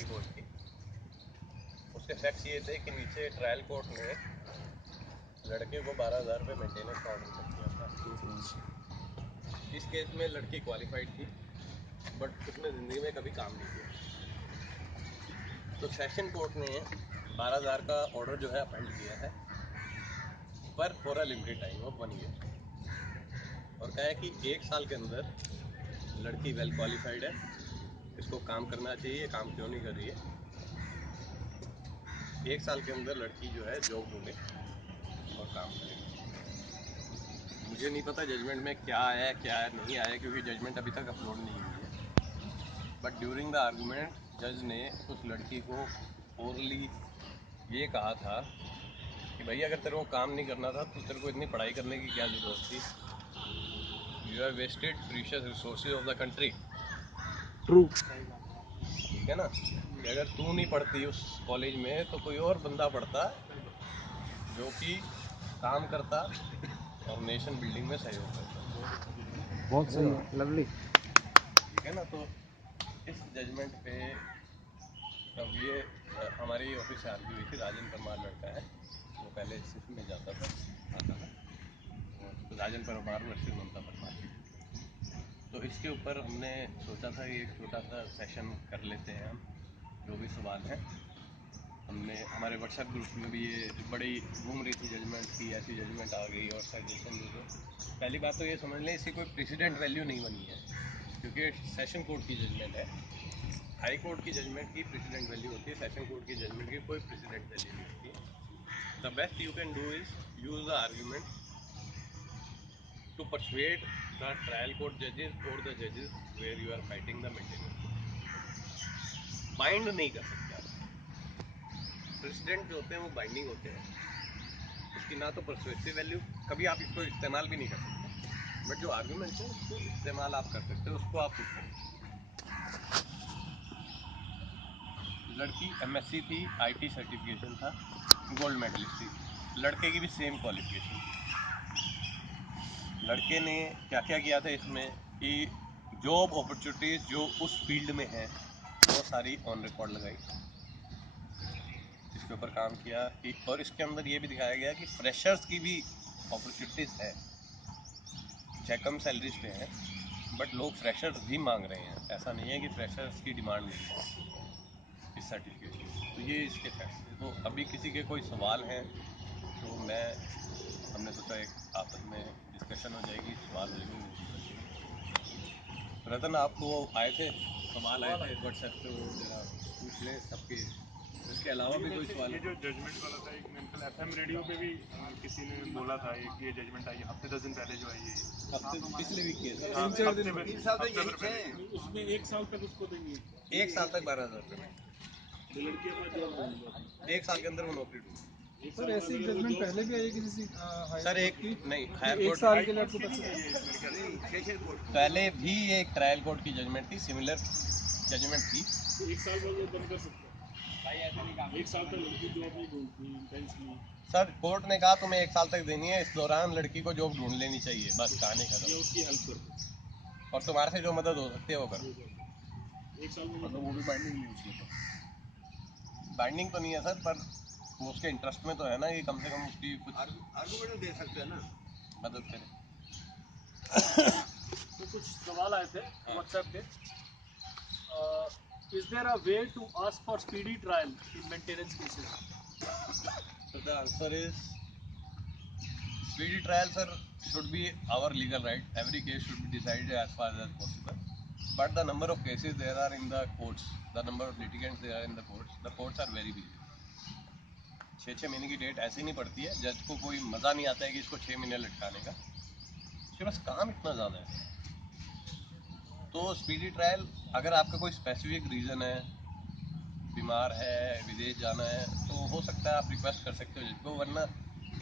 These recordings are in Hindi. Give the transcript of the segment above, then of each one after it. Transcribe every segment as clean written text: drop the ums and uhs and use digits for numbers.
हाई कोर्ट की। उसके फैक्ट्स ये थे कि नीचे ट्रायल कोर्ट ने लड़के को 12,000 रुपये मेंटेनेंस का ऑर्डर कर दिया था। इस केस में लड़की क्वालिफाइड थी, बट उसने ज़िंदगी में कभी काम नहीं किया। तो सेशन कोर्ट ने 12,000 का ऑर्डर जो है अपॉइंट किया है, पर for a limited time of 1 year, और कहा है कि 1 साल के अंदर लड़की वेल क्वालिफाइड है, इसको काम करना चाहिए, काम क्यों नहीं कर रही है। 1 साल के अंदर लड़की जो है जॉब ढूंढे और काम करे। मुझे नहीं पता जजमेंट में क्या आया क्या नहीं आया, क्योंकि जजमेंट अभी तक अपलोड नहीं हुई है। बट ड्यूरिंग द आर्गूमेंट जज ने उस लड़की को ओरली ये कहा था कि भाई अगर तेरे को काम नहीं करना था तो तेरे को इतनी पढ़ाई करने की क्या ज़रूरत थी। You have wasted precious resources of the country. True. ठीक है ना, कि अगर तू नहीं पढ़ती उस कॉलेज में तो कोई और बंदा पढ़ता जो कि काम करता और नेशन बिल्डिंग में सहयोग करता। बहुत सही है, लवली। ठीक है ना। तो इस जजमेंट पे अब ये हमारी ऑफिस से आर्ग्यू हुई थी। राजन परमार लड़का है, वो पहले सिर्फ में जाता था, आता था, तो राजन परमार वर्सेस ममता परमार। तो इसके ऊपर हमने सोचा था कि एक छोटा सा सेशन कर लेते हैं हम, जो भी सवाल हैं। हमने हमारे व्हाट्सएप ग्रुप में भी ये बड़ी घूम रही थी जजमेंट की, ऐसी जजमेंट आ गई और सजेशन दे दो। पहली बात तो ये समझ लें, इसकी कोई प्रेसिडेंट वैल्यू नहीं बनी है, क्योंकि सेशन कोर्ट की जजमेंट है। हाई कोर्ट की जजमेंट की प्रेसिडेंट वैल्यू होती है, सेशन कोर्ट की जजमेंट की कोई प्रेसिडेंट वैल्यू नहीं होती है। The best you can do is use the argument to persuade the trial court जजेस और द जजेस where you are fighting the maintenance. Bind नहीं कर सकते आप। प्रेसिडेंट जो होते हैं वो बाइंडिंग होते हैं, उसकी ना तो परसुएसिव वैल्यू, कभी आप इसको इस्तेमाल भी नहीं कर सकते, बट जो आर्गूमेंट है उसको इस्तेमाल आप कर सकते हो, उसको आप पुट कर सकते हो। लड़की एमएससी थी, आईटी सर्टिफिकेशन था, गोल्ड मेडलिस्ट थी। लड़के की भी सेम क्वालिफिकेशन थी। लड़के ने क्या क्या किया था इसमें कि जॉब अपॉर्चुनिटीज़ जो उस फील्ड में है वो सारी ऑन रिकॉर्ड लगाई, इसके ऊपर काम किया कि, और इसके अंदर ये भी दिखाया गया कि फ्रेशर्स की भी अपॉर्चुनिटीज़ है। कम सैलरीज पे हैं, बट लोग फ्रेशर्स भी मांग रहे हैं, ऐसा नहीं है कि फ्रेशर्स की डिमांड नहीं है इस सर्टिफिकेशन। तो ये इसके फैक्ट्स थे। तो अभी किसी के कोई सवाल हैं तो हमने सोचा एक आपस में डिस्कशन हो जाएगी, सवाल हो जाएंगे। रतन, आपको आए थे सवाल आए थे व्हाट्सएप पे, वो जरा पूछ लें सबके। इसके अलावा भी कोई सवाल? ये जो जजमेंट वाला था, एक मेरे ख्याल एफएम रेडियो पे भी किसी ने बोला था एक ये जजमेंट आई हफ्ते 10 दिन पहले जो आई है। हफ्ते पिछले वीक की है। हफ्ते भर पहले। उसमें 1 साल तक उसको देंगे, 1 साल तक 12,000 रुपये में, लड़की अपना जॉब ढूंढेगा। 1 साल के अंदर वो नौकरी ढूंढ। सर ऐसी जजमेंट पहले भी आई है किसी सर एक नहीं, हायर एक कोर्ट साल के लिए आपको पहले भी एक ट्रायल कोर्ट की जजमेंट थी, सिमिलर जजमेंट थी। 1 साल में वो बंद कर सकते हैं भाई, ऐसा नहीं काम। 1 साल तक लड़की जॉब नहीं ढूंढती इंटेंसली। सर कोर्ट ने कहा तुम्हें 1 साल तक देनी है, इस दौरान लड़की को जॉब ढूंढ लेनी चाहिए, बस कहानी खत्म। ये उसकी हेल्प करते हैं और तुम्हारे से जो मदद हो सकती है वो करो। 1 साल में मतलब वो भी बाइंडिंग नहीं उसमें तो। बाइंडिंग तो नहीं है सर, पर वो उसके इंटरेस्ट में तो है ना कि कम से कम उसकी कुछ आर्गूमेंट दे सकते हैं ना, मदद करे। तो कुछ सवाल आए थे व्हाट्सएप पे। Is there a way to ask for speedy trial in maintenance cases? So the answer is speedy trial, sir, should be our legal right. Every case should be decided as fast as possible. But the number of cases there are in the courts, the number of litigants there are in the courts are very big. 6 महीने की डेट ऐसी नहीं पड़ती है, जज को कोई मज़ा नहीं आता है कि इसको 6 महीने लटकाने का, उसके पास काम इतना ज़्यादा है। तो स्पीडी ट्रायल, अगर आपका कोई स्पेसिफिक रीज़न है, बीमार है, विदेश जाना है, तो हो सकता है आप रिक्वेस्ट कर सकते हो जज को, वरना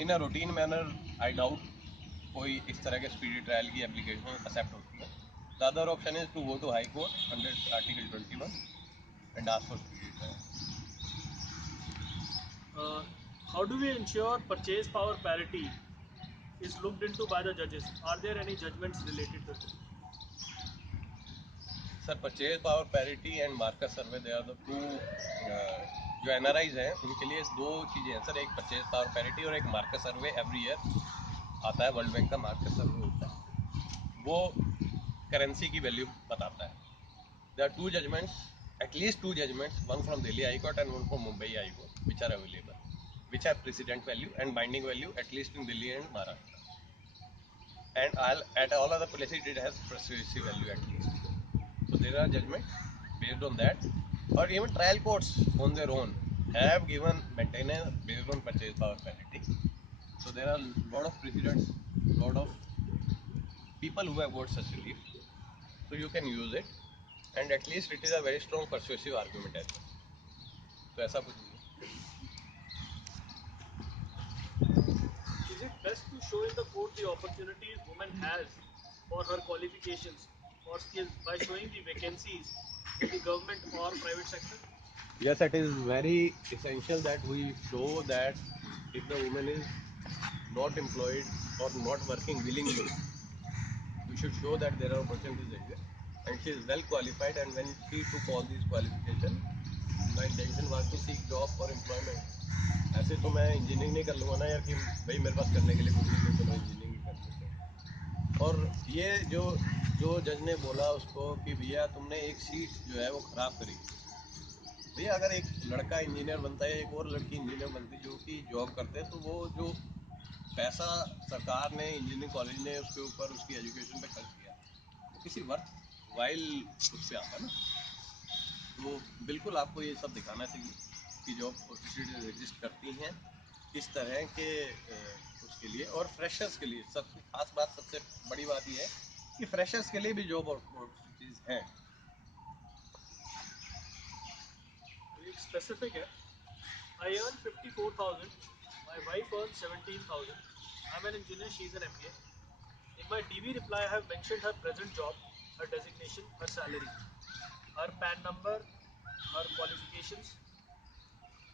in a routine manner I doubt कोई इस तरह के स्पीडी ट्रायल की एप्लीकेशन एक्सेप्ट होती है। The other option is to go to high court under article 21 and ask for speedy trial. How do we ensure purchase power parity is looked into by the judges? Are there any judgments related to this? Sir purchase power parity and market survey they are the two, जो एनआरआईज हैं उनके लिए दो चीज़ें हैं सर, एक परचेज पावर पैरिटी और एक मार्केट सर्वे एवरी ईयर आता है, वर्ल्ड बैंक का मार्केट सर्वे होता है, वो करेंसी की वैल्यू बताता है. There are two judgments, at least two judgments, one from Delhi high court and one from Mumbai high court, which are available, which have precedent value and binding value at least in Delhi and Maharashtra. And at all other places it has persuasive value at least. So there are judgments based on that, or even trial courts on their own have given maintenance based on purchase power penalty. So there are lot of precedents, lot of people who have got such relief. So you can use it, and at least it is a very strong persuasive argument as well. So ऐसा कुछ नहीं है. Is it best to show in the court the opportunities woman has for her qualifications or skills by showing the vacancies in the government or private sector? Yes, it is very essential that we show that if the woman is not employed or not working willingly, we should show that there are opportunities there and she is well qualified, and when she took all these qualifications, my intention was to seek job or employment. ऐसे तो मैं इंजीनियरिंग नहीं कर लूँगा ना यार कि भाई मेरे पास करने के लिए कुछ नहीं है, चलो इंजीनियरिंग ही कर लेते हैं. और ये जो जज ने बोला उसको कि भैया तुमने एक सीट जो है वो ख़राब करी. भैया अगर एक लड़का इंजीनियर बनता है, एक और लड़की इंजीनियर बनती है जो कि जॉब करते हैं, तो वो जो पैसा सरकार ने इंजीनियरिंग कॉलेज ने उसके ऊपर उसकी एजुकेशन पे खर्च किया वो किसी वर्थ वाइल उससे आता ना. तो बिल्कुल आपको ये सब दिखाना चाहिए कि जॉब अपॉर्चुनिटीज एग्जिस्ट करती हैं किस तरह के उसके लिए, और फ्रेशर्स के लिए सबसे खास बात, सबसे बड़ी बात ये है कि फ्रेशर्स के लिए भी जॉब अपॉर्चुनिटीज हैं. एक specific है. I earn 54,000. My wife earns 17,000. I'm an engineer. She's an MBA. In my DV reply, I have mentioned her present job, her designation, her salary, her PAN number, her qualifications.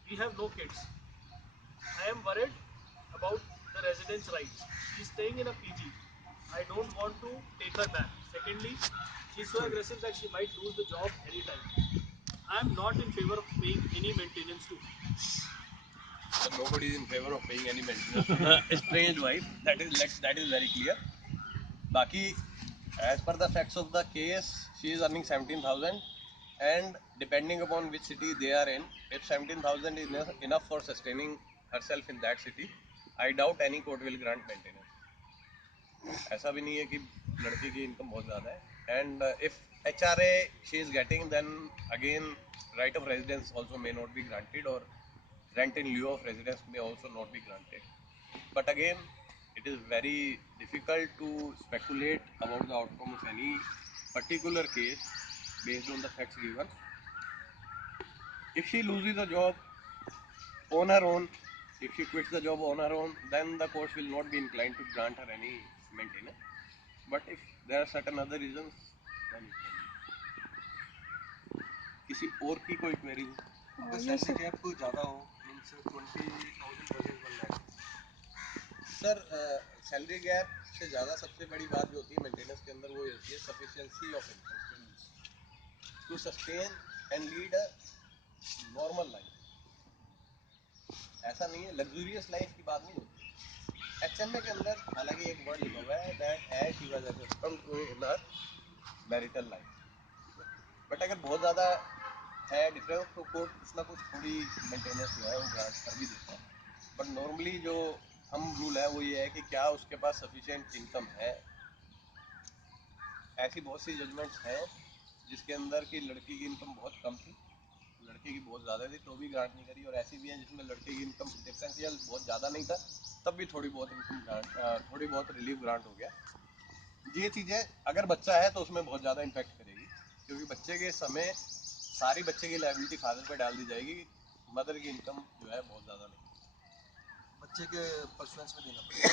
We have no kids. I am worried about the residence rights. She is staying in a PG. I don't want to take her back. Secondly, she is so aggressive that she might lose the job anytime. I am not in favor of paying any maintenance to her. Nobody is in favor of paying any maintenance. A strange wife. That is very clear. Baki, as per the facts of the case, she is earning 17,000, and depending upon which city they are in, if 17,000 is enough for sustaining herself in that city, I doubt any court will grant maintenance. ऐसा भी नहीं है कि लड़के की इनकम बहुत ज़्यादा है. And if HRA she is getting, then again right of residence also may not be granted, or rent in lieu of residence may also not be granted. But again, it is very difficult to speculate about the outcome of any particular case based on the facts given. If she loses a job on her own, if she quits the job on her own, then the courts will not be inclined to grant her any maintenance. But if there are certain other reasons, then it can be. किसी और की कोई क्वेरी हो? अगर सैलरी कैप को ज़्यादा हो, means 20,000 versus 1 lakh. Sir salary gap से ज़्यादा सबसे बड़ी बात जो होती है मेंटेनेंस के अंदर वो होती है sufficiency of income to sustain and lead a normal life. ऐसा नहीं है, लग्जूरियस लाइफ की बात नहीं होती. HMA के अंदर हालांकि एक वर्ड लिखा हुआ है that as she was accustomed to in her marital life. But अगर बहुत ज़्यादा है डिफरेंस तो कोर्ट कुछ ना कुछ थोड़ी मेंटेनेंस जो है वो ग्रांट कर भी देता है. बट नॉर्मली जो हम रूल है वो ये है कि क्या उसके पास सफिशिएंट इनकम है. ऐसी बहुत सी जजमेंट्स हैं जिसके अंदर की लड़की की इनकम बहुत कम थी, लड़के की बहुत ज़्यादा थी तो भी ग्रांट नहीं करी, और ऐसी भी हैं जिसमें लड़के की इनकम डिफरेंशियल बहुत ज़्यादा नहीं था तब भी थोड़ी बहुत इनकम ग्रांट, थोड़ी बहुत रिलीफ ग्रांट हो गया. ये चीज़ें अगर बच्चा है तो उसमें बहुत ज़्यादा इम्पैक्ट करेगी, क्योंकि बच्चे के समय सारी बच्चे की लायबिलिटी फादर पे डाल दी जाएगी. मदर की इनकम जो है बहुत ज़्यादा नहीं. बच्चे के परसुएंस में देना पड़ेगा.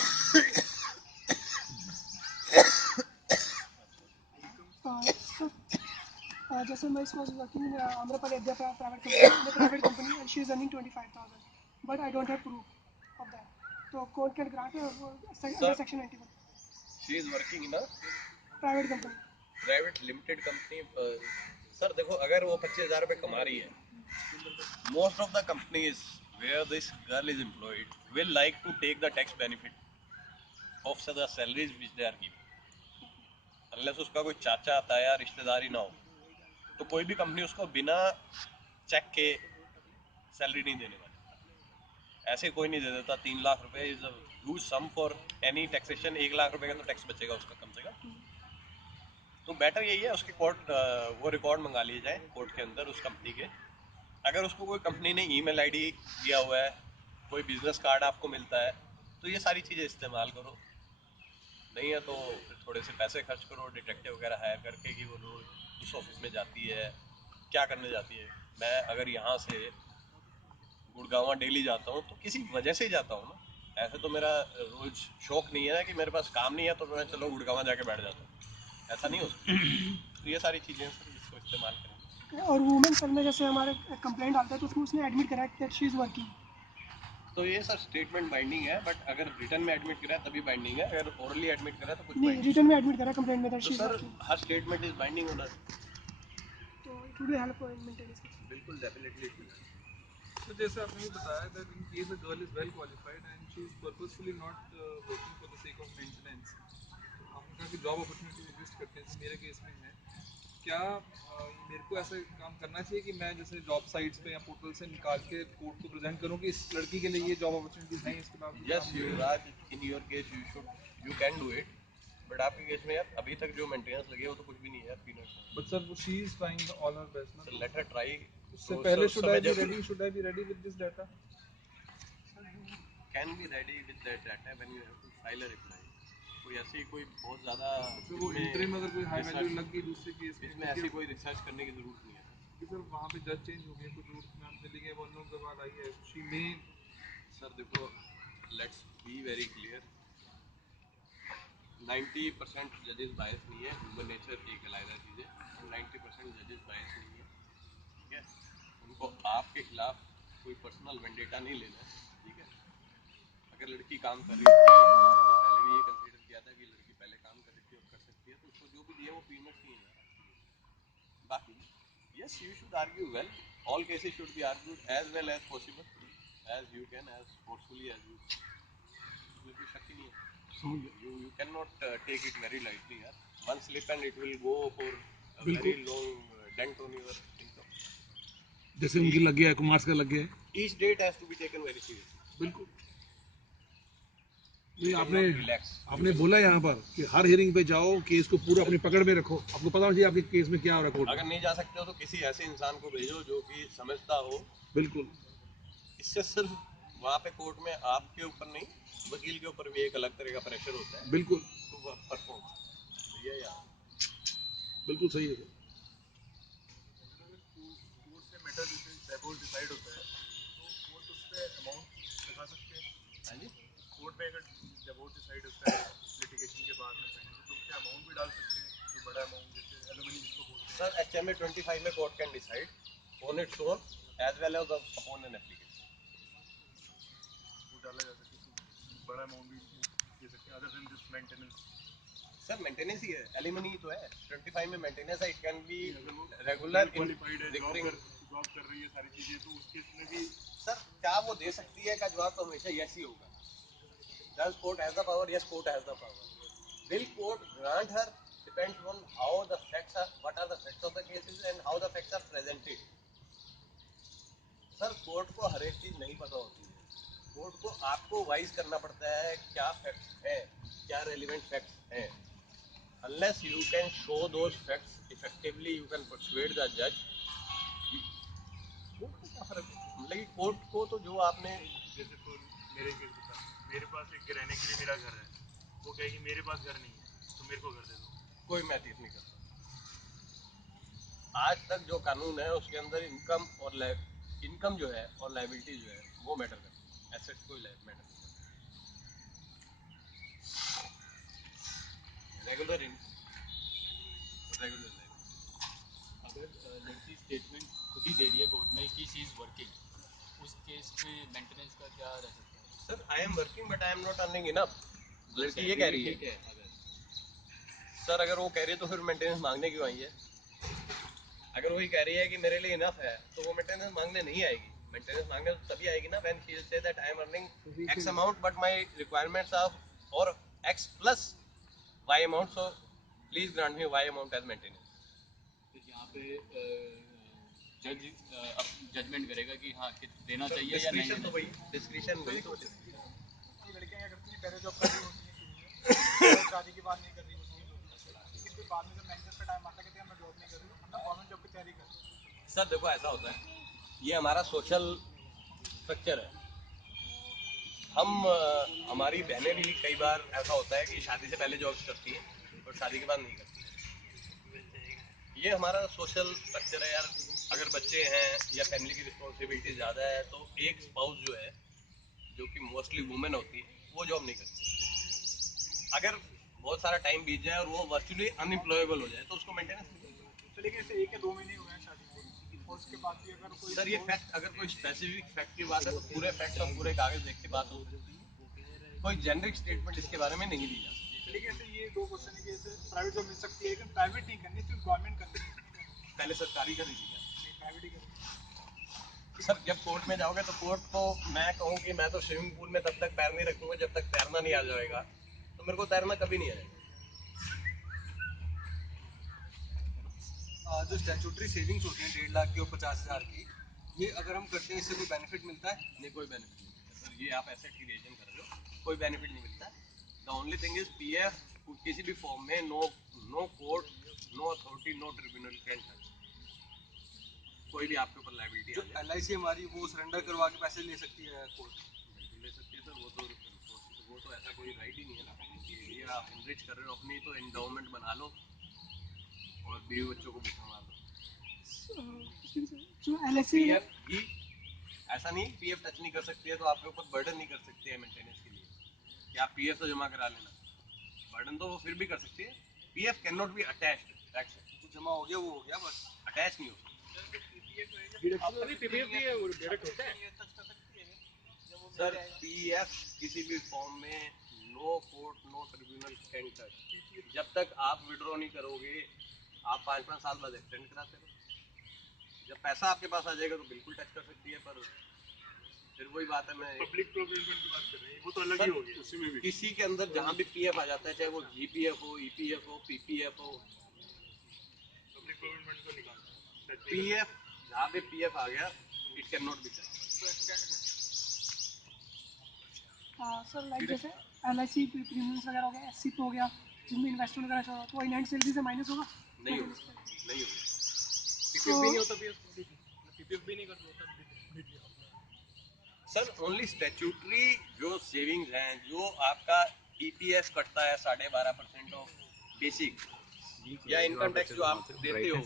Just my wife was working in Amrapali private company, and she is earning 25,000. But I don't have proof of that. So court can grant under section 91. She is working in a Private company. Private limited company, sir देखो, अगर वो 25,000 रुपये कमा रही है, most of the companies where this girl is employed will like to take the tax benefit of the salaries which they are giving, unless उसका कोई चाचा ताया रिश्तेदार ही ना हो, तो कोई भी कंपनी उसको बिना चेक के सैलरी नहीं देने वाली। ऐसे कोई नहीं दे देता। 3 लाख रुपए is a huge sum for any taxation. 1 lakh रुपए का तो टैक्स बचेगा उसका कम से कम। तो बेटर यही है उसके कोर्ट, वो रिकॉर्ड मंगा लिए जाए कोर्ट के अंदर उस कंपनी के। अगर उसको कोई कंपनी ने ईमेल आईडी दिया हुआ है, कोई बिजनेस कार्ड आपको मिलता है, तो ये सारी चीज़ें इस्तेमाल करो। नहीं है तो फिर थोड़े से पैसे खर्च करो डिटेक्टिव वगैरह हायर करके कि वो रोज उस ऑफिस में जाती है, क्या करने जाती है। मैं अगर यहाँ से गुड़गांव डेली जाता हूँ तो किसी वजह से ही जाता हूँ ना। ऐसे तो मेरा रोज शौक नहीं है ना कि मेरे पास काम नहीं है तो मैं चलो गुड़गांव जाके बैठ जाता हूँ, ऐसा नहीं हो सकता। तो ये सारी चीज़ें हैं सर, इसको इस्तेमाल करेंगे। और वुमेन सेल में जैसे हमारे कंप्लेंट आता है तो उसमें उसने एडमिट करा दैट शी इज़ वर्किंग। तो ये सर स्टेटमेंट बाइंडिंग है, बट अगर रिटर्न में एडमिट करा है तभी बाइंडिंग है, अगर ओरली एडमिट करा है तो कुछ नहीं, बाइंडिंग रिटर्न में एडमिट करा कंप्लेंट में दैट तो she is sir working, her statement is binding होना। तो it would help in maintenance. बिल्कुल डेफिनेटली। So जैसे आपने भी बताया that in case a girl is well qualified and she is purposefully not working for the sake of maintenance, तो आपने कहा कि जॉब अपॉर्चुनिटी एग्जिस्ट करते हैं, जो मेरे केस में है। क्या मेरे को ऐसा काम करना चाहिए कि मैं जैसे जॉब साइट्स पे या पोर्टल से निकाल के कोर्ट को प्रेजेंट करूं कि इस लड़की के लिए ये जॉब अपॉर्चुनिटीज हैं, इसके बावजूद यस काम यू नहीं है? Raj, in your case you can do it, but आपके केस में यार अभी तक जो मेंटेनेंस लगे वो तो कुछ भी नहीं है यार, पीनट्स। बट सर वो she is trying all her best ना, सर तो लेट हर ट्राई। उससे तो पहले उस समय जब should I be ready with this data? Can be ready with that data when you have to file a reply. कोई ऐसी कोई बहुत ज़्यादा फिर वो इंटरिम अगर कोई हाई वैल्यू रिसर्च, लग गई दूसरे केस में, इसमें ऐसी कोई रिसर्च करने की ज़रूरत नहीं है सर। कि सर वहाँ पे जज चेंज हो गए, कुछ रूल्स में हम चली गए, वो लोग के बाद आई है शी मे। सर देखो, लेट्स बी वेरी क्लियर, 90% जजेस बायस नहीं है। ह्यूमन नेचर एक अलग चीज़ है, और 90% जजेस बायस नहीं है। ठीक है, उनको आपके खिलाफ कोई पर्सनल वेंडेटा नहीं लेना है। ठीक है, अगर लड़की काम कर रही थी, मैंने पहले भी ये कंसीडर किया था कि लड़की पहले काम कर रही थी और कर सकती है, तो उसको जो भी दिया वो पीनट्स ही है। बाकी yes, you should argue well. All cases should be argued as well as possible, as you can, as forcefully as you can. इसमें कोई शक ही नहीं है। You cannot take it very lightly यार। One slip and it will go for a very long dent on your income. जैसे उनकी लग गया है, कुमार का लग गया है। Each date has to be taken very seriously. बिल्कुल। You नहीं, cannot relax. आपने बोला यहाँ पर कि हर हियरिंग पे जाओ, केस को पूरा अपनी पकड़ में रखो, आपको पता होना चाहिए आपके केस में क्या हो रहा है कोर्ट में। अगर नहीं जा सकते हो तो किसी ऐसे इंसान को भेजो जो कि समझता हो। बिल्कुल। इससे सिर्फ वहाँ पे कोर्ट में आपके ऊपर नहीं, वकील के ऊपर भी एक अलग तरह का प्रेशर होता है बिल्कुल टू परफॉर्म। ये यार बिल्कुल सही है। कोर्ट से मैटर जैसे डिवोर्स डिसाइड होता है तो कोर्ट उस पर अमाउंट लगा सकते हैं। हाँ जी। कोर्ट में अगर डिवोर्स डिसाइड होता है लिटिगेशन के बाद में फाइनली, तो क्या अमाउंट भी डाल सकते हैं, जो बड़ा अमाउंट जैसे एलुमनी जिसको बोलते हैं? सर HMA 25 में court can decide on its own as well as upon an application. वो डाला जा सकता है, बड़ा अमाउंट भी दे सकते हैं other than this maintenance. Sir maintenance ही है, एलिमनी तो है। 25 में मेंटेनेंस है, इट कैन बी अगर वो रेगुलर इन क्वालिफाइड है, रिकरिंग। जॉब कर रही है, सारी चीज़ें, तो उस केस में भी सर क्या वो दे सकती है का जवाब तो हमेशा यस ही होगा। Does court has the power? Yes, court has the power. Will court grant her? Depends on how the facts are, what are the facts of the cases and how the facts are presented. Sir court को हर एक चीज नहीं पता होती है। कोर्ट को आपको वाइज करना पड़ता है क्या फैक्ट्स हैं, क्या रेलिवेंट फैक्ट्स हैं। Unless you can show those facts effectively, you can persuade the judge. Court को क्या फर्क है? मतलब कि कोर्ट को तो जो आपने, जैसे तो मेरे केस बता, मेरे पास एक रहने के लिए मेरा घर है, वो कहेगी मेरे पास घर नहीं है तो मेरे को घर दे दो। कोई मैटर नहीं करता। आज तक जो कानून है उसके अंदर इनकम और इनकम जो है और लायबिलिटी जो है वो मैटर करती है, एसेट्स कोई मैटर नहीं करता। Regular income, regular liability. अगर लड़की स्टेटमेंट खुद ही दे रही है कोर्ट में कि शी इज़ वर्किंग, उस केस में मेंटेनेंस का क्या रह सकता है? Sir I am working but I am not earning enough, लड़की ये कह रही है। सर अगर वो कह रही है तो फिर मेंटेनेंस मांगने क्यों आई है? अगर वही कह रही है कि मेरे लिए इनफ है तो वो मेंटेनेंस मांगने नहीं आएगी। मेंटेनेंस मांगने तो तभी आएगी ना when she will say that I am earning X amount but my requirements are और X plus Y amount, so please grant me Y amount as maintenance. फिर यहाँ पे जज जजमेंट करेगा कि हाँ कि देना चाहिए या नहीं डिस्क्रिशन देना तो वही चाहिए। डिस्क्रिशन वही तो ये लड़कियां क्या करती हैं, पहले जॉब कर रही होती हैं शुरू में, शादी के बाद नहीं कर रही होती हैं जॉब, लेकिन फिर बाद में जब मेंटेनेंस का टाइम आता है कहते हैं मैं जॉब नहीं कर रही हूँ, हम ना गवर्नमेंट जॉब की तैयारी कर रहे हैं। सर देखो ऐसा होता है, ये हमारा सोशल स्ट्रक्चर है। हमारी बहनें भी कई बार ऐसा होता है कि शादी से पहले जॉब करती हैं और शादी के बाद नहीं करती हैं। ये हमारा सोशल स्ट्रक्चर है यार। अगर बच्चे हैं या फैमिली की रिस्पॉन्सिबिलिटी ज़्यादा है तो एक स्पाउस जो है, जो कि मोस्टली वुमेन होती है, वो जॉब नहीं करती। अगर बहुत सारा टाइम बीत जाए और वो वर्चुअली अनएम्प्लॉयबल हो जाए तो उसको मेंटेनेंस मिलेगा। तो लेकिन ऐसे 1 या 2 महीने हुए हैं शादी को, और उसके बाद भी अगर कोई सर ये फैक्ट, अगर कोई स्पेसिफिक फैक्ट की बात है तो पूरे फैक्ट और पूरे कागज देख के बात हो सकती है। कोई जेनरिक स्टेटमेंट इसके बारे में नहीं दी जा सकती। लेकिन ऐसे ये 2 क्वेश्चन है कि ऐसे प्राइवेट जॉब मिल सकती है लेकिन प्राइवेट नहीं करनी, सिर्फ गवर्नमेंट करनी है, इसमें क्या करोगे? पहले सरकारी कर दीजिए। नहीं, प्राइवेट ही करनी। सर जब कोर्ट में जाओगे तो कोर्ट को मैं कहूँ कि मैं तो स्विमिंग पूल में तब तक पैर नहीं रखूंगा जब तक तैरना नहीं आ जाएगा, तो मेरे को तैरना कभी नहीं आएगा। जो स्टैट्यूटरी सेविंग्स होती हैं 1.5 लाख की और 50,000 की, ये अगर हम करते हैं इससे कोई बेनिफिट मिलता है? नहीं, कोई बेनिफिट नहीं मिलता सर। ये आप एसेट की रीजन कर रहे हो, कोई बेनिफिट नहीं मिलता। The only thing is PF किसी भी फॉर्म में no court, no authority, no tribunal can touch. कोई भी आपके ऊपर लायबिलिटी जो आ जाए LIC हमारी वो सरेंडर करवा के पैसे ले सकती है कोर्ट? बिल्कुल ले सकती है सर। वो तो ऐसा कोई राइट ही नहीं है ना कि ये आप इनरिच कर रहे हो अपनी, तो एंडाउमेंट बना लो और बीवी बच्चों को भूखा मार दो। So LIC पीएफ भी ऐसा नहीं, पीएफ टच नहीं कर सकती है तो आपके ऊपर बर्डन नहीं कर सकती है मेंटेनेंस के लिए कि आप पीएफ तो जमा करा लेना। बर्डन तो वो फिर भी कर सकती है। PF can not be attached, that's it. जो जमा हो गया वो हो गया बस, अटैच नहीं हो सकता। सर पीएफ किसी भी फॉर्म में no court, no tribunal can touch. जब तक आप विड्रॉ नहीं करोगे, आप 5-5 साल बाद एक्सटेंड कराते रहो। जब पैसा आपके पास आ जाएगा तो बिल्कुल टच कर सकती है, पर फिर वही बात है। मैं पब्लिक प्रोविडेंट की बात कर रहे हैं, वो तो अलग ही हो गया। उसमें भी किसी के अंदर जहाँ भी पीएफ आ जाता है, चाहे वो जीपीएफ हो, ईपीएफ हो, पीपीएफ हो, पब्लिक प्रोविडेंट को निकालना है, पीएफ जहाँ पे पीएफ आ गया it can not be touch. Sir like जैसे LIC प्रीमियम्स वगैरह हो गया, SC हो गया, जिनमें इन्वेस्टमेंट वगैरह चल रहा है, तो इन हैंड सैलरी से माइनस होगा? नहीं होगा, नहीं होगा। पीपीएफ भी नहीं होता, पीपीएफ भी नहीं कर होता सर ओनली स्टैट्यूटरी जो सेविंग्स हैं, जो आपका ईपीएफ कटता है 12.5% ऑफ बेसिक या इनकम टैक्स जो आप देते हो,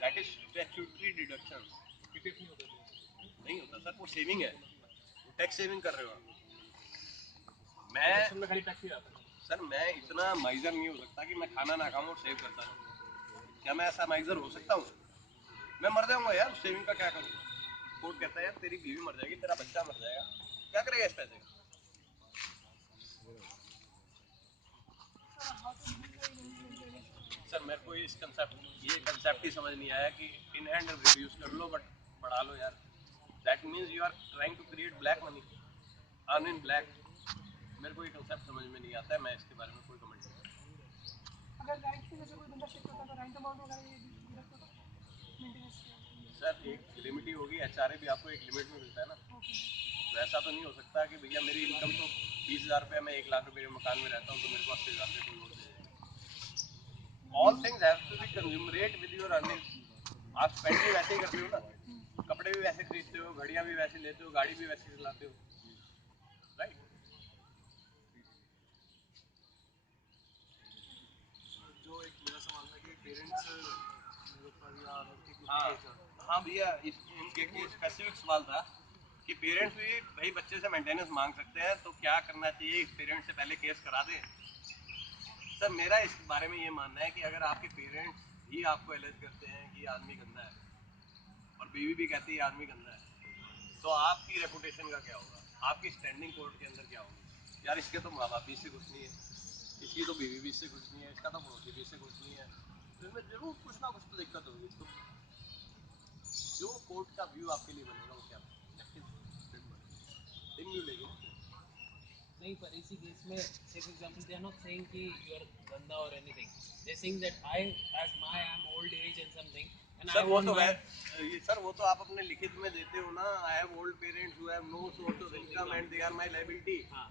that is statutory deduction. PPF नहीं होता। नहीं होता सर, वो सेविंग है, टैक्स सेविंग कर रहे हो आप। मैं खाली टैक्स ही आता है। सर मैं इतना माइजर नहीं हो सकता कि मैं खाना ना खाऊं और सेव करता रहूं। क्या मैं ऐसा माइजर हो सकता हूँ? मैं मर जाऊंगा यार, सेविंग का क्या करूंगा? कोर्ट कहता है यार तेरी बीवी मर जाएगी, तेरा बच्चा मर जाएगा, क्या करेगा इस पैसे का? सर मेरे को इस कंसेप्ट ही समझ नहीं आया कि इन हैंड रिड्यूस कर लो बट बढ़ा लो यार। That means you are trying to create black money, earn in black. मेरे को ये कंसेप्ट समझ में नहीं आता है, मैं इसके बारे में कोई कमेंट नहीं करूँगा। अगर रेंट पे जैसे कोई बंदा शिफ्ट होता है तो रेंट अमाउंट वगैरह ये डिडक्ट होगा मेंटेनेंस के? सर एक लिमिट ही होगी, एचआरए भी आपको एक लिमिट में मिलता है ना। तो ऐसा तो नहीं हो सकता कि भैया मेरी इनकम तो 20,000 रुपये, मैं 1 लाख रुपये के मकान में रहता हूँ तो मेरे पास 6,000 रुपये को लोन दे देगा। All things have to be commensurate with your earning. आप स्पेंड भी वैसे ही करते हो ना, कपड़े भी वैसे खरीदते हो, घड़ियाँ भी वैसे लेते हो, गाड़ी भी वैसे चलाते हो, राइट? जो एक मेरा सवाल था कि पेरेंट्स मेरे ऊपर या लड़के के हाँ ऊपर हाँ भैया, एक स्पेसिफिक सवाल था कि पेरेंट्स भी भाई बच्चे से मेंटेनेंस मांग सकते हैं, तो क्या करना चाहिए? पेरेंट्स से पहले केस करा दें? सर मेरा इस बारे में ये मानना है कि अगर आपके पेरेंट्स ही आपको एलिज करते हैं कि आदमी गंदा है और बीवी भी कहती है आदमी गंदा है, तो आपकी रेपुटेशन का क्या होगा? आपकी स्टैंडिंग कोर्ट के अंदर क्या होगी? यार इसके तो माँ बाप भी इससे कुछ नहीं है। इसकी तो बीवी भी इससे खुश नहीं है, इसका तो पड़ोसी भी इससे खुश नहीं है, तो इनमें जरूर कुछ ना कुछ तो दिक्कत होगी। तो जो कोर्ट का व्यू आपके लिए बनेगा वो क्या दिन व्यू लेगी ना। नहीं, पर इसी केस में say for example they are not saying कि you are ganda or anything, they are saying that I am old age and something and sir I वो want तो my सर वो तो आप अपने लिखित में देते हो ना, I have old parents who have no source of income and they are my liability. हाँ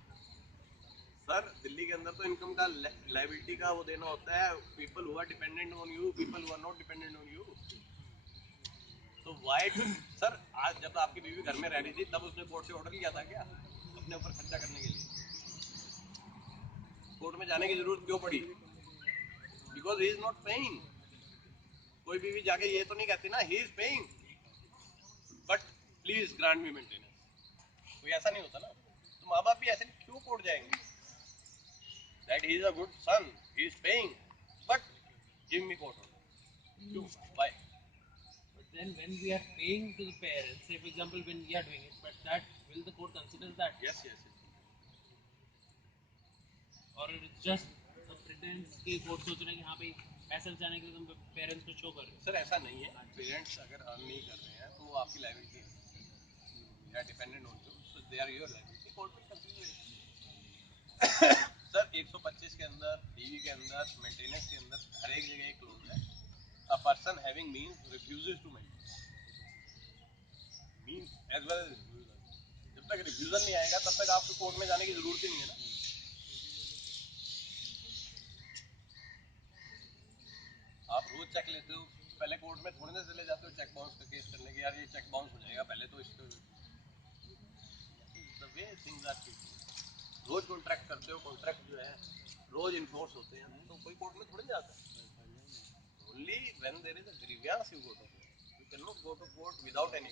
सर दिल्ली के अंदर तो इनकम का लायबिलिटी का वो देना होता है, people who are dependent on you, people who are not dependent on you. तो वाई सर आज जब आपकी बीवी घर में रह रही थी तब उसने कोर्ट से ऑर्डर लिया था क्या अपने ऊपर खर्चा करने के लिए? कोर्ट में जाने की जरूरत क्यों पड़ी? Because he is not paying. कोई बीवी जाके ये तो नहीं कहती ना ही is paying but please grant me maintenance, कोई ऐसा नहीं होता ना। तो माँ बाप भी ऐसे क्यों कोर्ट जाएंगे? That he is a good son, he is paying but give me court order, क्यों? Why? but then when we are paying to the parents, say for example when we are doing it, but that will the court consider that? Yes yes or it's just a pretense कि कोर्ट सोच रहे हैं कि हाँ भाई पैसे बचाने के लिए तुम पेरेंट्स को शो कर रहे हो। सर ऐसा नहीं है, पेरेंट्स अगर अर्न नहीं कर रहे हैं तो वो आपकी लायबिलिटी है, they are dependent on you, so they are your liability, court will consider it. Sir 125 के अंदर, डीवी के अंदर, मेंटेनेंस के अंदर हर एक जगह एक क्लोज है, a person having means refuses to maintain, means as well as refusal. जब तक रिफ्यूजल नहीं आएगा तब तक आपको कोर्ट में जाने की जरूरत ही नहीं है ना। आप रोज चेक लेते हो, पहले कोर्ट में थोड़ी ना चले जाते हो चेक बाउंस का केस करने के, यार ये चेक बाउंस हो जाएगा, पहले तो इसको the way things are treated. रोज कॉन्ट्रैक्ट करते हो, कॉन्ट्रैक्ट जो है रोज इन्फोर्स होते हैं, तो कोई कोर्ट में थोड़ी जाता है। Only when there is a grievance you go to court, you can not go to court without any.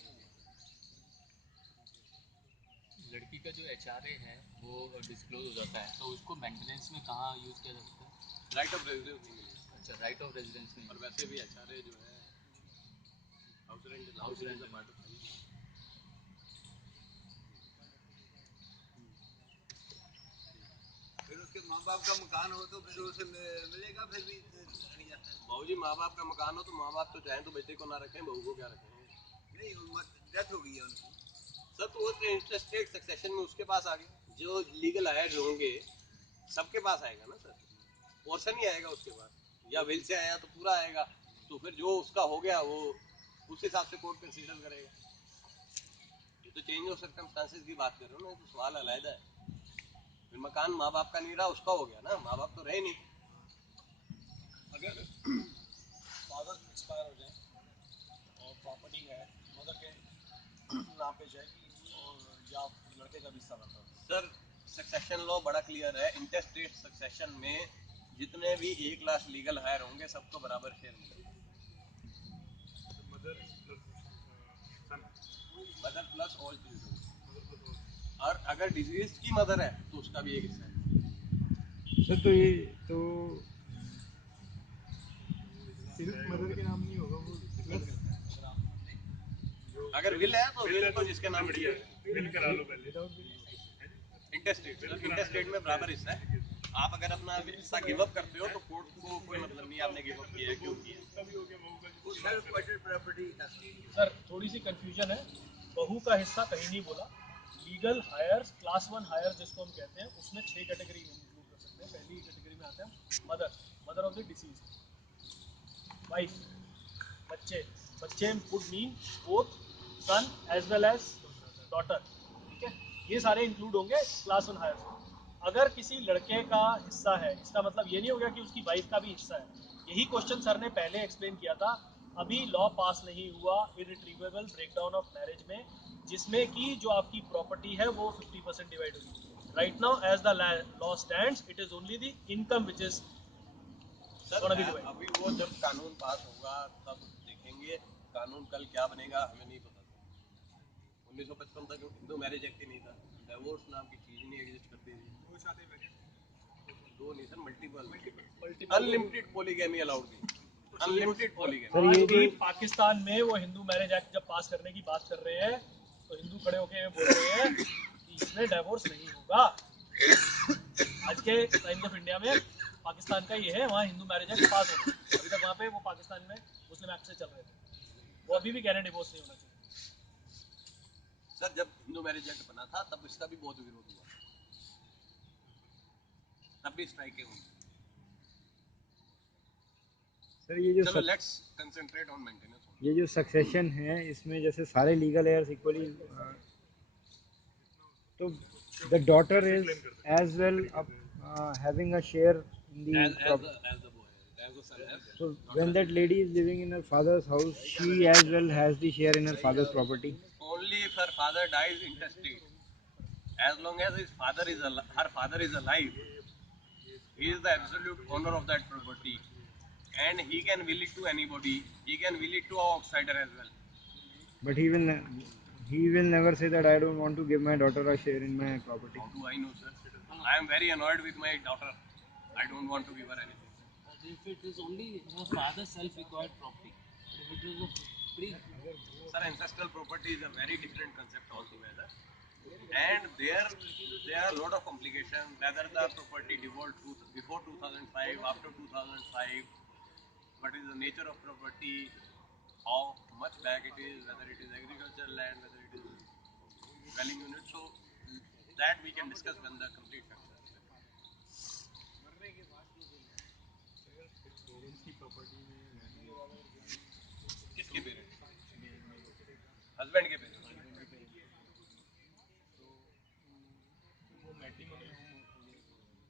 लड़की का जो HRA है वो डिस्क्लोज हो जाता है, तो उसको मेंटेनेंस में कहाँ यूज़ किया जा सकता है? राइट ऑफ रेजिडेंस नहीं मिलेगा। अच्छा, राइट ऑफ रेजिडेंस नहीं। और वैसे भी HRA जो है हाउस रेंट का पार्ट होता है। फिर उसके माँ बाप का मकान हो तो फिर उसे मिलेगा, फिर भी नहीं जाता है। बहू जी माँ बाप का मकान हो तो माँ बाप तो चाहें तो बेटे को ना रखें, बहू को क्या रखेंगे? नहीं, डेथ हो गई है उनकी। सर तो वो तो इंटरस्टेट सक्सेशन में उसके पास आ गया, जो लीगल हायर होंगे सबके पास आएगा ना सर, पोर्शन ही आएगा उसके पास, या विल से आया तो पूरा आएगा, तो फिर जो उसका हो गया वो उस हिसाब से कोर्ट कंसीडर करेगा। ये तो चेंज ऑफ सर्कमस्टांसेस की बात कर रहे हो ना, तो सवाल अलग है। फिर मकान माँ बाप का नहीं रहा, उसका हो गया ना, माँ बाप तो रहे नहीं। अगर फादर एक्सपायर हो जाए और प्रॉपर्टी है मदर के नाम पे जाएगी और या लड़के का भी हिस्सा बनता है? सर सक्सेशन लॉ बड़ा क्लियर है, इंटरस्टेट सक्सेशन में जितने भी 1 लाख लीगल हायर होंगे सबको बराबर शेयर मिलेगा। मदर प्लस ऑल चिल्ड्रन, और अगर डिजीज की मदर है तो उसका भी एक हिस्सा है। सर तो ये तो सिर्फ मदर के नाम नहीं होगा वो, अगर विल है तो विल तो जिसके नाम बढ़िया है, विल करा लो पहले। इंटरस्टेट में बराबर हिस्सा है। आप अगर अपना हिस्सा गिव अप करते हो तो कोर्ट को कोई मतलब नहीं आपने गिव अप किया है, क्यों किया। सर थोड़ी सी कंफ्यूजन है, बहू का हिस्सा कहीं नहीं बोला। लीगल हायर्स क्लास 1 हायर जिसको हम कहते हैं उसमें 6 कैटेगरी इंक्लूड कर सकते हैं। पहली कैटेगरी में आते हैं mother of the deceased, wife, बच्चे, बच्चे would mean both son as well as daughter, ठीक है, ये सारे इंक्लूड होंगे क्लास 1 हायर। अगर किसी लड़के का हिस्सा है, इसका मतलब ये नहीं हो गया कि उसकी वाइफ का भी हिस्सा है। यही क्वेश्चन सर ने पहले एक्सप्लेन किया था, अभी लॉ पास नहीं हुआ इरिट्रीवेबल ब्रेकडाउन ऑफ मैरिज में, जिसमें कि जो आपकी प्रॉपर्टी है वो 50% डिवाइड होगी। Right now as the law stands it is only the income which is अभी वो जब कानून पास होगा तब देखेंगे, कानून कल क्या बनेगा हमें नहीं पता। 1955 तक हिंदू मैरिज एक्ट ही नहीं था, डिवोर्स नाम की चीज नहीं एग्जिस्ट करती थी। दो नहीं sir, multiple, unlimited polygamy allowed थी, अनलिमिटेड पॉलीगैमी। आज भी पाकिस्तान में वो हिंदू मैरिज एक्ट जब पास करने की बात कर रहे हैं तो हिंदू खड़े होकर बोल रहे हैं कि इसमें डिवोर्स नहीं होगा, आज के टाइम्स ऑफ इंडिया में पाकिस्तान का ये है, वहाँ हिंदू मैरिज एक्ट पास हो गए, अभी तक वहाँ पे वो पाकिस्तान में मुस्लिम एक्ट से चल रहे थे, वो अभी भी कह रहे हैं डिवोर्स नहीं होना चाहिए। सर जब हिंदू मैरिज एक्ट बना था तब इसका भी बहुत विरोध हुआ, तब भी स्ट्राइकें हुई। सर ये जो चलो लेट्स कंसंट्रेट ऑन मेंटेनेंस। ये जो सक्सेशन है इसमें जैसे सारे लीगल हेयर्स इक्वली, तो the daughter is as well having a share in the as property. as the boy, as the son has. So when that lady is living in her father's house, she as well has the share in her father's property. Only if her father dies intestate. As long as his father is her father is alive, he is the absolute owner of that property, and he can will it to anybody. He can will it to an outsider as well. But he will never say that I don't want to give my daughter a share in my property. How do I know, sir? I am very annoyed with my daughter. I don't want to give her anything. If it is only her father's self-required property, if it is a free, Sir, ancestral property is a very different concept altogether, and there are a lot of complications. Whether the property devolved before 2005, after 2005, what is the nature of property, how much back it is, whether it is agricultural land, whether it is dwelling unit. So that we can discuss when the complete facts are there. किसके पेरेंट्स? हस्बैंड के पेरेंट्स।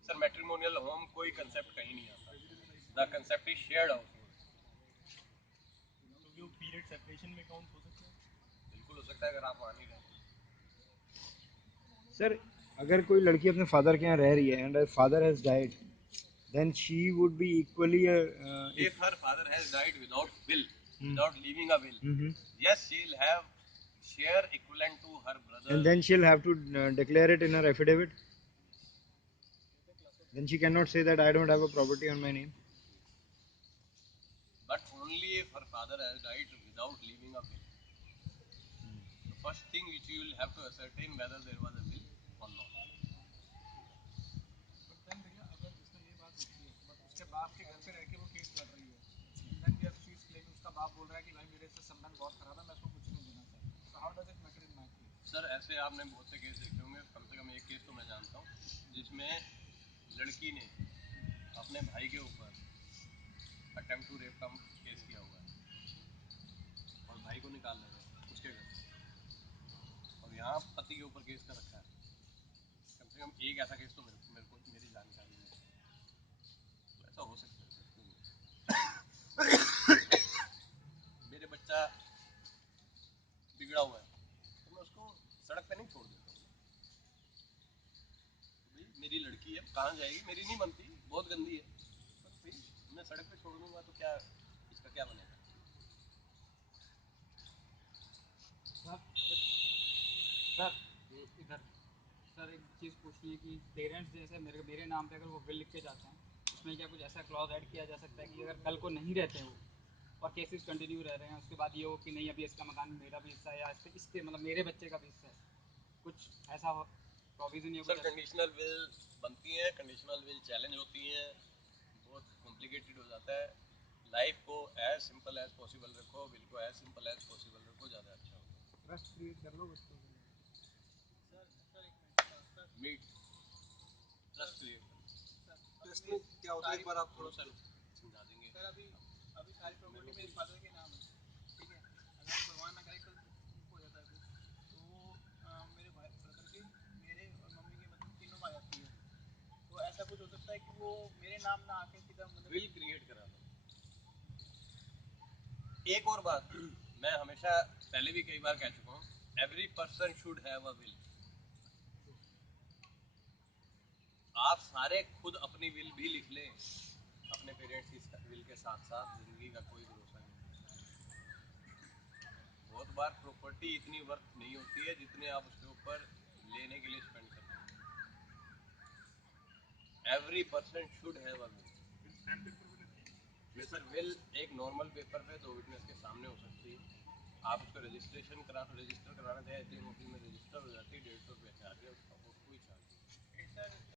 सर मैट्रिमोनियल होम कोई कंसेप्ट कहीं नहीं आता। The concept is shared house. तो पीरियड सेपरेशन में काउंट हो सकता है? बिल्कुल हो सकता है अगर आप वहाँ नहीं रहे। सर अगर कोई लड़की अपने फादर के यहाँ रह रही है and her father has died, then she would be equally if her father has died without will, without leaving a will, yes, she'll have share equivalent to her brother. and then she'll have to declare it in her affidavit. Then she cannot say that I don't have a property on my name. But only if her father has died without leaving a will. The first thing which you will have to ascertain whether there was a will or not. अगर इसमें ये बात होती है बट उसके बाप के घर पे रह के वो केस लड़ रही है, then we have she is claiming उसका बाप बोल रहा है कि भाई मेरे से संबंध बहुत खराब है, मैं इसको कुछ नहीं देना चाहता। So how does it matter in my case? Sir ऐसे आपने बहुत से केस देखे होंगे, कम से कम एक केस तो मैं जानता हूँ जिसमें लड़की ने अपने भाई के ऊपर अटेम्प्ट टू रेप का केस किया हुआ है और भाई को निकाल ले गए उसके घर से, और यहाँ पति के ऊपर केस कर रखा है। कम से कम एक ऐसा केस तो मेरे को मेरी जानकारी में तो ऐसा हो सकता है। मेरे बच्चा बिगड़ा हुआ है तो मैं उसको सड़क पे नहीं छोड़ देता हूँ। भाई मेरी लड़की है, कहाँ जाएगी, मेरी नहीं बनती, बहुत गंदी है, पर भाई मैं सड़क पे छोड़ दूंगा तो क्या इसका क्या बनेगा? सर इधर सर एक चीज़ पूछनी है कि पेरेंट्स जैसे मेरे नाम पे अगर वो विल लिख के जाते हैं, उसमें क्या कुछ ऐसा क्लॉज ऐड किया जा सकता है कि अगर कल को नहीं रहते हैं वो और केसेस कंटिन्यू रह रहे हैं, उसके बाद ये हो कि नहीं अभी इसका मकान मेरा भी हिस्सा है या इसके मतलब मेरे बच्चे का भी हिस्सा है, कुछ ऐसा प्रोविजन या सर कंडीशनल विल बनती हैं, कंडीशनल विल चैलेंज होती हैं, बहुत कॉम्प्लिकेटेड हो जाता है। लाइफ को एज सिंपल एज पॉसिबल रखो, विल को एज सिंपल एज पॉसिबल रखो, ज़्यादा अच्छा होगा। ट्रस्ट क्रिएट कर लो बच्चों के लिए। मीट ट्रस्ट क्रिएट ट्रस्ट में क्या होता है एक बार आप थोड़ा सर समझा देंगे। सर अभी सारी प्रॉपर्टी मेरे फादर के नाम है, ठीक है, अगर भगवान ना करे कल हो जाता है कुछ तो मेरे भाई ब्रदर के, मेरे और मम्मी के मतलब तीनों आ जाती है, तो ऐसा कुछ हो सकता है कि वो मेरे नाम ना आके सीधा मतलब विल क्रिएट करा दो। एक और बात मैं हमेशा पहले भी कई बार कह चुका हूँ, every person should have a will. आप सारे खुद अपनी विल भी लिख लें अपने पेरेंट्स की विल के साथ साथ, जिंदगी का कोई भरोसा नहीं। बहुत बार प्रॉपर्टी इतनी वर्थ नहीं होती है जितने आप उसके ऊपर लेने के लिए स्पेंड करते हैं। Every person should have a will. Sir will एक नॉर्मल पेपर पे 2 विटनेस के सामने हो सकती है, आप उसको रजिस्टर कराना चाहे तो ऑफिस में रजिस्टर हो जाती है, 150 रुपये चार्ज है उसका, और कोई चार्ज नहीं। सर